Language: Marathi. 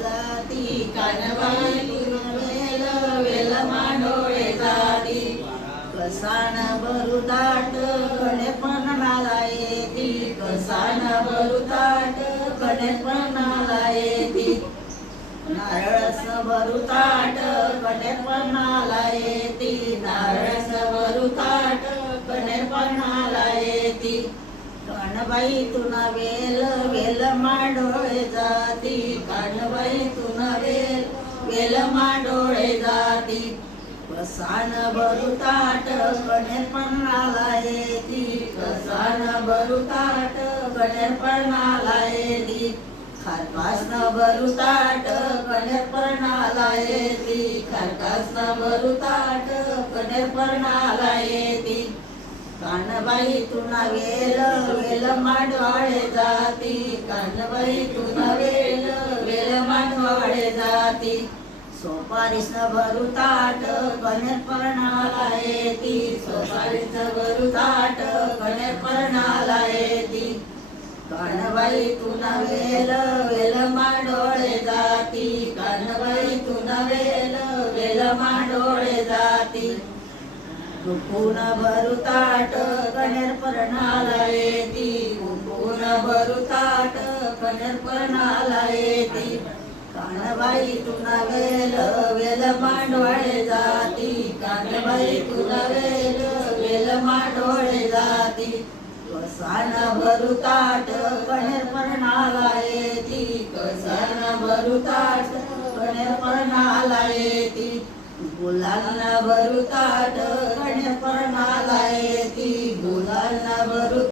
जाती कानबाई तुन वेल वेल मांडोळे जाती कसान बरुदाट गणेपणाला येती कसान बरुदाट गणेपणाला येती नारळस बरुताट गणेपणाला येती नारळस बरुताट गणेपणाला येती कानबाई तुना वेल वेल मांडोळे जाती कानबाई तुना वेल वेल मांडोळे जाती कसान बरुताट गणेपणाला येती कसान बरुताट गणेपणाला येती खारकासनं बरुताट गणेपणाला येती खारकासनं बरुताट गणेपणाला येती कानबाई तुना वेल वेल मांडवाळे जाती कानबाई तुना वेल वेल मांडवाळे जाती सोपारीसनं बरुताट गणेपणाला येती सोपारीसनं बरुताट गणेपणाला येती कानबाई तुना वेल वेल मांडोळे जाती कानबाई तुना वेल वेल मांडोळे जाती कुंकुन भरुताट गणेपणाला येती कुंकुन भरुताट गणेपणाला येती कानबाई तुना वेल वेल मांडवाळे जाती कानबाई तुना वेल वेल मांडवाळे जाती कसान भरुताट गणेपणाला येती कसान भरुताट गणेपणाला येती गुलालना भरुताट गणेपणाला येती गुलालना भरुताट